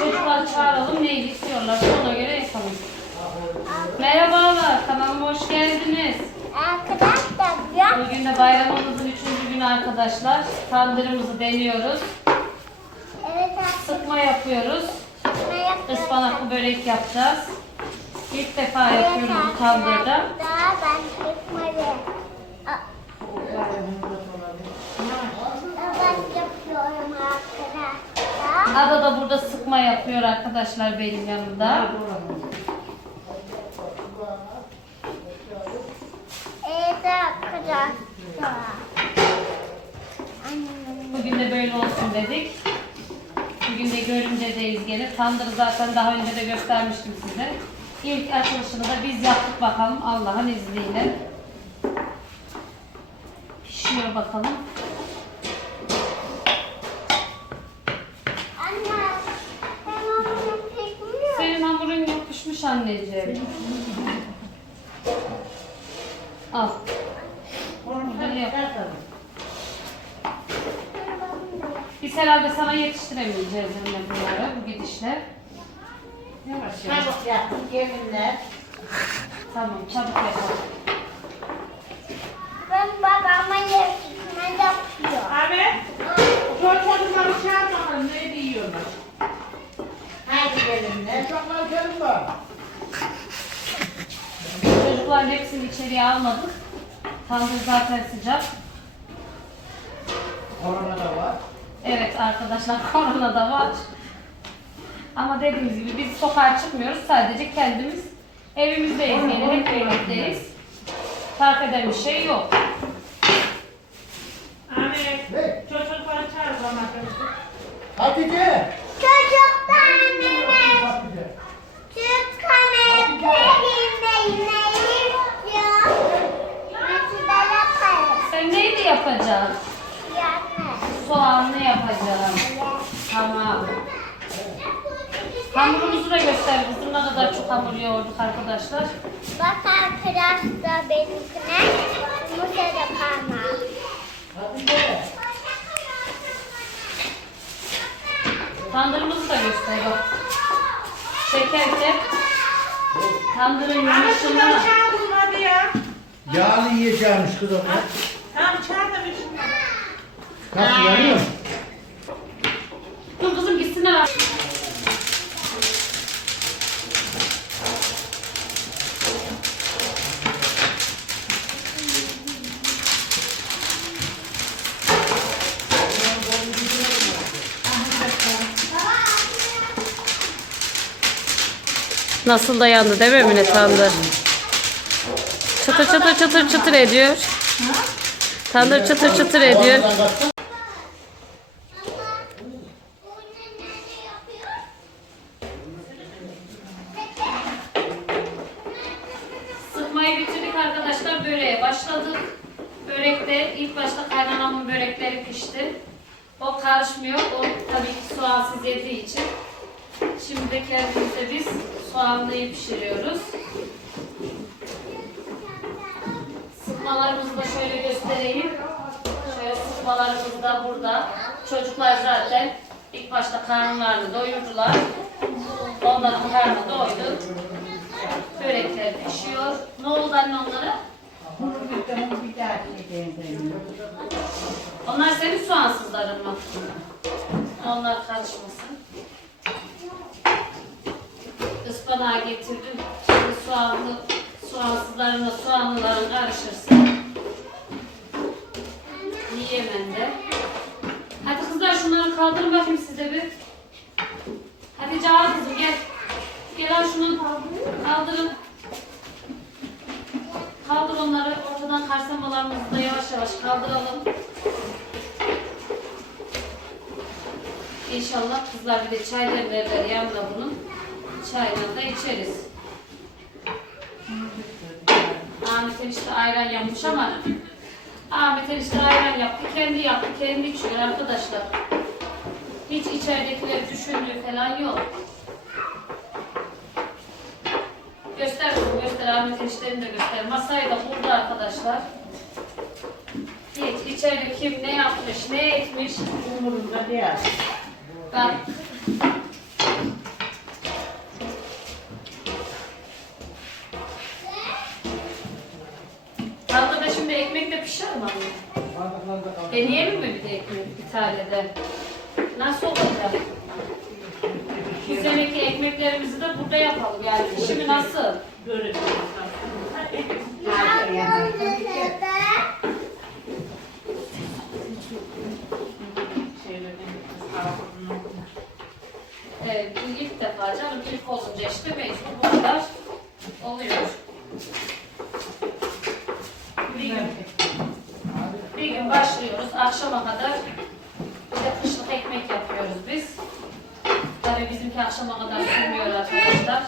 Çocuklar çağıralım neydi istiyorlar ona göre yapalım. Merhabalar kanalıma hoş geldiniz. arkadaşlar. Bugün de bayramımızın üçüncü günü arkadaşlar. Tandırımızı deniyoruz. Evet. Sıkma yapıyoruz. Ispanaklı börek yapacağız. İlk defa Evet yapıyoruz bu tandırda. Ben. Ben yapıyorum. Ada da burada sıkma yapıyor arkadaşlar benim yanımda. Evet arkadaşlar. Bugün de böyle olsun dedik. Bugün de görümcedeyiz gene. Tandırı zaten daha önce de göstermiştim size. İlk açılışını da biz yaptık bakalım Allah'ın izniyle. Pişiyor bakalım. Anne. Ben çekmiyorum. Senin hamurun yapışmış anneciğim. Al. Böyle yap. Biz herhalde sana yetiştiremeyeceğiz Emre bunları bu gidişle. Çabuk yapın gelinler. Tamam çabuk yapalım. Babama yarışma yapıyor. Abi, zor çocukları çağır bakalım ne yiyorlar. Haydi gelinler. Uçaklar gelin var. Çocukların hepsini içeriye almadık. Tandır zaten sıcak. Korona da var. Evet arkadaşlar korona da var. Ama dediğimiz gibi biz sokağa çıkmıyoruz. Sadece kendimiz evimizdeyiz. Yani hep birlikteyiz. Fark eden bir şey yok. Abi, Ne? çocukları çağır bana. Hatice. Çocuklar Hatice. Türk yemeği yok. Yaparım. Sen neydi yapacaksın? Soğanlı yapacaksın. Tamam. Hamurumuzu da göster kızım. Ne kadar çok hamur yoğurduk arkadaşlar. Bak arkadaşlar benimkine yumurta da parmağı. Hatice. Tandırımızı da göster bak. Çekerken tandırın Abi yumuşunu şunları çağırın hadi ya. Yağlı yiyeceğimiz kız onlar. Tamam çağır da bir şunları. Nasıl yanıyor? Dur kızım gitsinler. Nasıl dayandı değil mi Emine tandır? Çıtır çıtır çıtır çıtır ediyor. Tandır çıtır çıtır ediyor. Sıkmayı bitirdik arkadaşlar. Böreğe başladık. Börekte ilk başta kaynanamın börekleri pişti. O karışmıyor. O tabii ki soğansız yediği için. Şimdi de kendimize soğanlıyı pişiriyoruz. Sıkmalarımızı da şöyle göstereyim. Şöyle sıkmalarımız da burada. Çocuklar zaten ilk başta karnlarını doyurdular. Onların karnı doydu. Börekler pişiyor. Ne oldu anne onlara? Onlar senin soğansızların mı? Onlar karışmasın. Ispanağı getirdim. Şimdi soğanlı, soğansızlarına soğanlıların karışırsın. Yiyemem de. Hadi kızlar şunları kaldırın bakayım size bir. Hadi al kızım gel. Gel al şunu. Kaldırın. Kaldır onları. Ortadan karsamalarımızı da yavaş yavaş kaldıralım. İnşallah kızlar bir de çay demlerler yanında bunun. Çayla da içeriz. Ahmet enişte ayran yapmış ama Ahmet enişte ayran yaptı. Kendi yaptı. Kendi içiyor arkadaşlar. Hiç içeridekileri düşündüğü falan yok. Göster kızım göster Ahmet enişteni de göster. Masayı da kurdu arkadaşlar. Hiç içeride kim ne yapmış, ne etmiş. Umurumda değil. Bak. Arkada şimdi ekmek de pişer mi anne? Deneyelim mi bir de ekmek bir tane de? Nasıl olacak? Bu seneki ekmeklerimizi de burada yapalım yani. Şimdi nasıl? Böyle Evet, bu ilk defa canım ilk olunca işte mecbur bu kadar oluyor. Bir gün, bir gün başlıyoruz akşama kadar bir de kışlık ekmek yapıyoruz biz. Tabii bizimki akşama kadar sürmüyor arkadaşlar.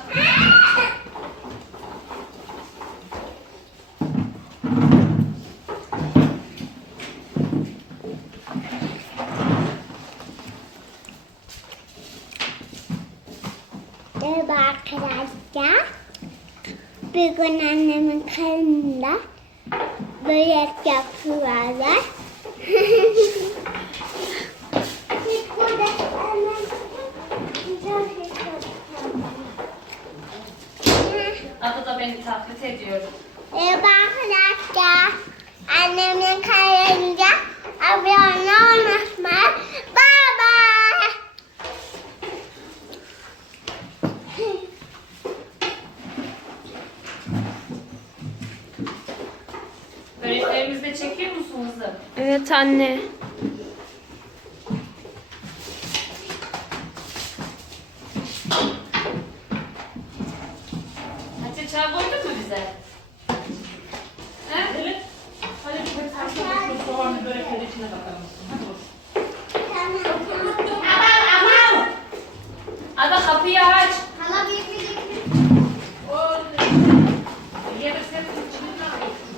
Merhaba arkadaşlar. Bugün annemin karnında börek yapıyorlar. Biz burada annem güzel şey Adı da beni taklit ediyor. Merhaba arkadaşlar. Annemin karnında abone olmasın. Bye bye. Böreklerimizi de çekiyor musunuz? Evet anne. Hatice çay koydun mu bize? He? Evet. Hadi bir de şu soğanı börekleri içine bakalım. Hadi olsun. Ada kapıyı aç. Hala bir bir Gelirse içine ne yapıyorsun?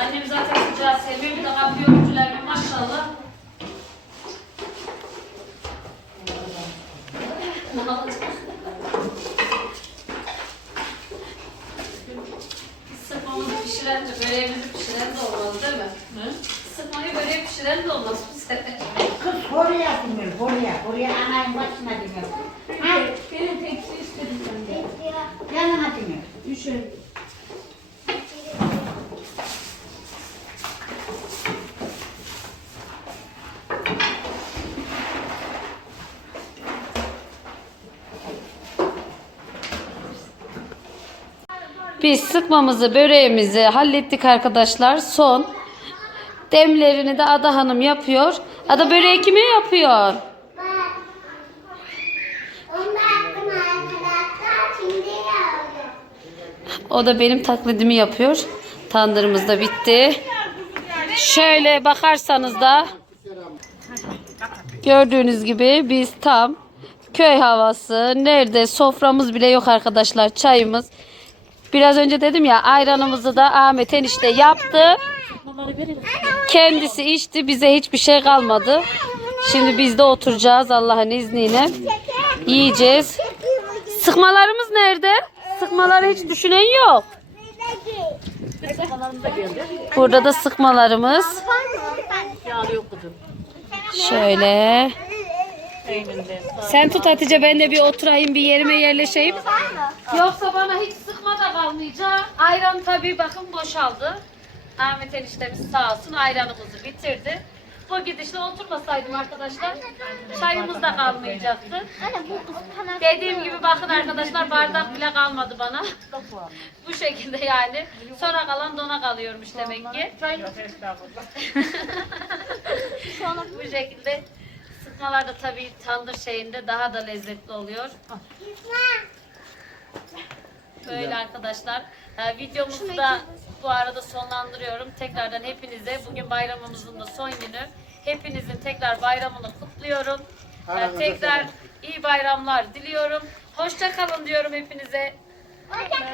Annem zaten sıcağı seviyor. Bir de kapıyı örtüler mi maşallah. Ne olacak? Sıkmamızı pişiren de böreğimizi pişiren de olmaz değil mi? Ne? Sıkmayı böreği pişiren de olmaz bu sefer. Kız oraya dinliyor, oraya. Anayın başına dinliyor. Hayır, Benim tepsi istedim senden. yanına dinliyor. Düşün. Biz sıkmamızı, böreğimizi hallettik arkadaşlar. Son demlerini de Ada Hanım yapıyor. Ada böreği kime yapıyor? Onu yaptım arkadaşlar. Şimdi yavrum. O da benim taklidimi yapıyor. Tandırımız da bitti. Şöyle bakarsanız da gördüğünüz gibi biz tam köy havası. Nerede soframız bile yok arkadaşlar. Çayımız. Biraz önce dedim ya ayranımızı da Ahmet enişte yaptı. Kendisi içti. Bize hiçbir şey kalmadı. Şimdi biz de oturacağız Allah'ın izniyle. Yiyeceğiz. Sıkmalarımız nerede? Sıkmaları hiç düşünen yok. Burada da sıkmalarımız. Şöyle. Sen tut Hatice ben de bir oturayım bir yerime yerleşeyim. Yoksa bana hiç sıkma da kalmayacak. Ayran tabii bakın boşaldı. Ahmet eniştemiz sağ olsun ayranımızı bitirdi. Bu gidişle oturmasaydım arkadaşlar çayımız da kalmayacaktı. Dediğim gibi bakın arkadaşlar bardak bile kalmadı bana. Bu şekilde yani. Sonra kalan dona kalıyormuş demek ki. Bu şekilde sıkmalar da tabii tandır şeyinde daha da lezzetli oluyor. Böyle arkadaşlar. Ee, videomuzu da bu arada sonlandırıyorum. Tekrardan hepinize bugün bayramımızın da son günü. Hepinizin tekrar bayramını kutluyorum. Ee, tekrar iyi bayramlar diliyorum. Hoşça kalın diyorum hepinize. Hoşçakal.